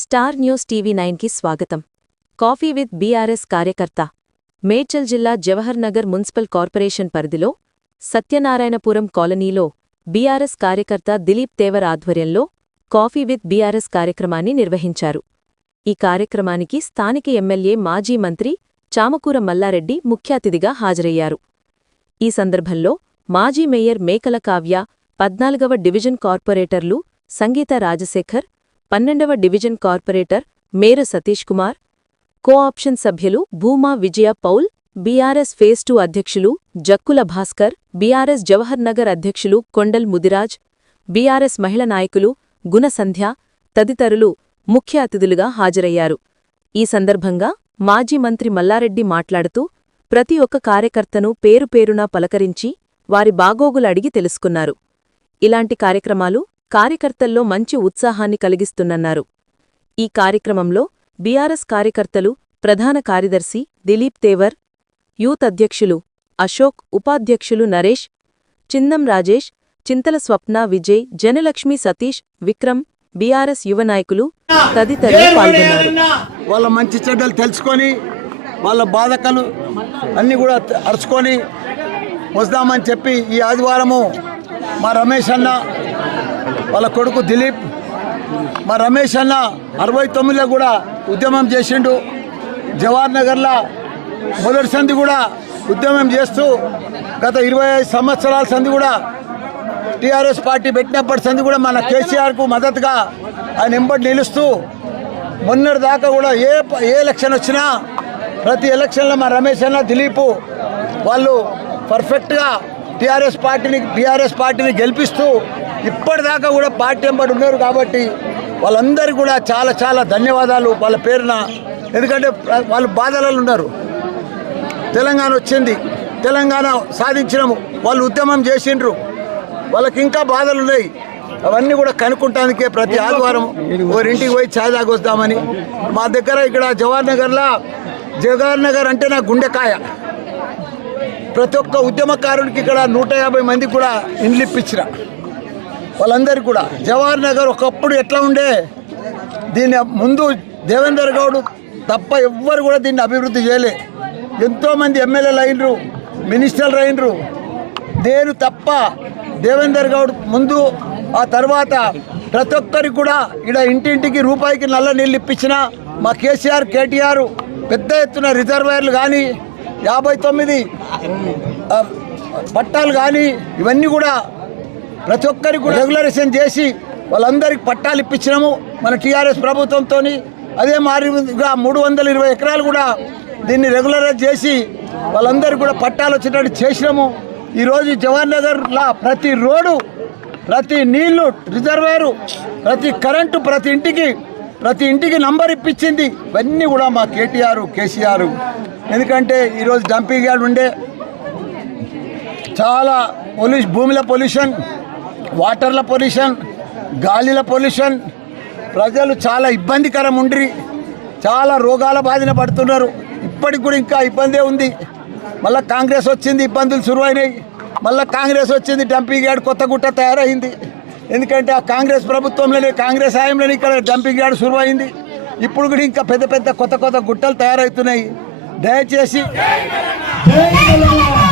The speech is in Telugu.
స్టార్ న్యూస్ టీవీ నైన్కి స్వాగతం. కాఫీ విత్ బీఆర్ఎస్ కార్యకర్త. మేడ్చల్ జిల్లా జవహర్ నగర్ మున్సిపల్ కార్పొరేషన్ పరిధిలో సత్యనారాయణపురం కాలనీలో బీఆర్ఎస్ కార్యకర్త దిలీప్ తేవర్ ఆధ్వర్యంలో కాఫీ విత్ బీఆర్ఎస్ కార్యక్రమాన్ని నిర్వహించారు. ఈ కార్యక్రమానికి స్థానిక ఎమ్మెల్యే మాజీ మంత్రి చామకూర మల్లారెడ్డి ముఖ్య అతిథిగా హాజరయ్యారు. ఈ సందర్భంలో మాజీ మేయర్ మేకల కావ్య పద్నాలుగవ డివిజన్ కార్పొరేటర్లు సంగీత రాజశేఖర్ పన్నెండవ డివిజన్ కార్పొరేటర్ మేర సతీష్ కుమార్ కోఆప్షన్ సభ్యులు Bhuma Vijaya Paul BRS phase two అధ్యక్షులు జక్కుల భాస్కర్ బీఆర్ఎస్ జవహర్ నగర్ అధ్యక్షులు కొండల్ ముదిరాజ్ బీఆర్ఎస్ మహిళ నాయకులు గుణసంధ్య తదితరులు ముఖ్య అతిథులుగా హాజరయ్యారు. ఈ సందర్భంగా మాజీ మంత్రి మల్లారెడ్డి మాట్లాడుతూ ప్రతి ఒక్క కార్యకర్తను పేరు పేరునా పలకరించి వారి బాగోగులు అడిగి తెలుసుకున్నారు. ఇలాంటి కార్యక్రమాలు కార్యకర్తల్లో మంచి ఉత్సాహాన్ని కలిగిస్తున్నన్నారు ఈ కార్యక్రమంలో బీఆర్ఎస్ కార్యకర్తలు ప్రధాన కార్యదర్శి దిలీప్ తేవర్ యూత్ అధ్యక్షులు అశోక్ ఉపాధ్యక్షులు నరేష్ చిందం రాజేష్ చింతల స్వప్న విజయ్ జనలక్ష్మి సతీష్ విక్రమ్ బీఆర్ఎస్ యువ నాయకులు తదితరులు పాల్గొన్నారు. వాళ్ళ మంచి చెడ్డలు తెలుసుకొని వాళ్ళ బాధకలు అన్నీ కూడా అరుచుకొని వస్తామని చెప్పి ఈ ఆదివారము మా రమేష్ అన్న వాళ్ళ కొడుకు దిలీప్ మా రమేష్ అన్న అరవై తొమ్మిదిలో కూడా ఉద్యమం చేసిండు. జవహర్ నగర్లో మొదటి సంధి కూడా ఉద్యమం చేస్తూ గత ఇరవై ఐదు సంవత్సరాల సంధి కూడా టీఆర్ఎస్ పార్టీ పెట్టినప్పటి సంధి కూడా మన కేసీఆర్కు మద్దతుగా ఆయన ఎంబడి నిలుస్తూ మొన్నటి దాకా కూడా ఏ ఏ ఎలక్షన్ వచ్చినా ప్రతి ఎలక్షన్లో మా రమేష్ అన్న దిలీప్ వాళ్ళు పర్ఫెక్ట్గా టీఆర్ఎస్ పార్టీని బీఆర్ఎస్ పార్టీని గెలిపిస్తూ ఇప్పటిదాకా కూడా పార్టీ ఎంబడి ఉన్నారు కాబట్టి వాళ్ళందరికీ కూడా చాలా చాలా ధన్యవాదాలు వాళ్ళ పేరున. ఎందుకంటే వాళ్ళు బాధలలో ఉన్నారు. తెలంగాణ వచ్చింది. తెలంగాణ సాధించినాము. వాళ్ళు ఉద్యమం చేసిండ్రు. వాళ్ళకి ఇంకా బాధలు ఉన్నాయి. అవన్నీ కూడా కనుక్కుంటానికే ప్రతి ఆదివారం ఓరింటికి పోయి ఛాయ్ తాగొస్తామని మా దగ్గర ఇక్కడ జవహర్ నగర్లో జవహర్ నగర్ అంటే నా గుండెకాయ ప్రతి ఒక్క ఉద్యమకారుడికి ఇక్కడ నూట యాభై మందికి కూడా ఇండ్లు ఇప్పించిన వాళ్ళందరికీ కూడా. జవహర్ నగర్ ఒకప్పుడు ఎట్లా ఉండే? దీన్ని ముందు దేవేందర్ గౌడ్ తప్ప ఎవ్వరు కూడా దీన్ని అభివృద్ధి చేయలే. ఎంతోమంది ఎమ్మెల్యేలు అయినరు మినిస్టర్లు అయినరు. నేను తప్ప దేవేందర్ గౌడ్ ముందు ఆ తర్వాత ప్రతి ఒక్కరికి కూడా ఇక్కడ ఇంటింటికి రూపాయికి నల్ల నీళ్ళు ఇప్పించిన మా కేసీఆర్ కేటీఆర్ పెద్ద ఎత్తున రిజర్వాయర్లు కానీ యాభై తొమ్మిది పట్టాలు కానీ ఇవన్నీ కూడా ప్రతి ఒక్కరికి కూడా రెగ్యులరైజేషన్ చేసి వాళ్ళందరికీ పట్టాలు ఇప్పించినాము మన టీఆర్ఎస్ ప్రభుత్వంతో అదే మారిగా మూడు వందల ఇరవై ఎకరాలు కూడా దీన్ని రెగ్యులరైజ్ చేసి వాళ్ళందరికీ కూడా పట్టాలు వచ్చేటట్టు చేసినాము. ఈరోజు జవహర్ నగర్లో ప్రతి రోడ్డు ప్రతి నీళ్ళు రిజర్వేరు ప్రతి కరెంటు ప్రతి ఇంటికి ప్రతి ఇంటికి నంబర్ ఇప్పించింది. ఇవన్నీ కూడా మా కేటీఆర్ కేసీఆర్. ఎందుకంటే ఈరోజు డంపింగ్ యార్డ్ ఉండే. చాలా పొల్యూష్ భూముల పొల్యూషన్. వాటర్ల పొల్యూషన్ గాలిల పొల్యూషన్. ప్రజలు చాలా ఇబ్బందికరం ఉండి చాలా రోగాల బాధిన పడుతున్నారు. ఇప్పటికి కూడా ఇంకా ఇబ్బందే ఉంది. మళ్ళీ కాంగ్రెస్ వచ్చింది ఇబ్బందులు సురువైనాయి. మళ్ళీ కాంగ్రెస్ వచ్చింది డంపింగ్ యార్డ్ కొత్త గుట్ట తయారైంది. ఎందుకంటే ఆ కాంగ్రెస్ ప్రభుత్వంలోనే కాంగ్రెస్ హయాంలోనే ఇక్కడ డంపింగ్ యార్డ్ సురువైంది. ఇప్పుడు కూడా ఇంకా పెద్ద పెద్ద కొత్త కొత్త గుట్టలు తయారవుతున్నాయి దయచేసి జై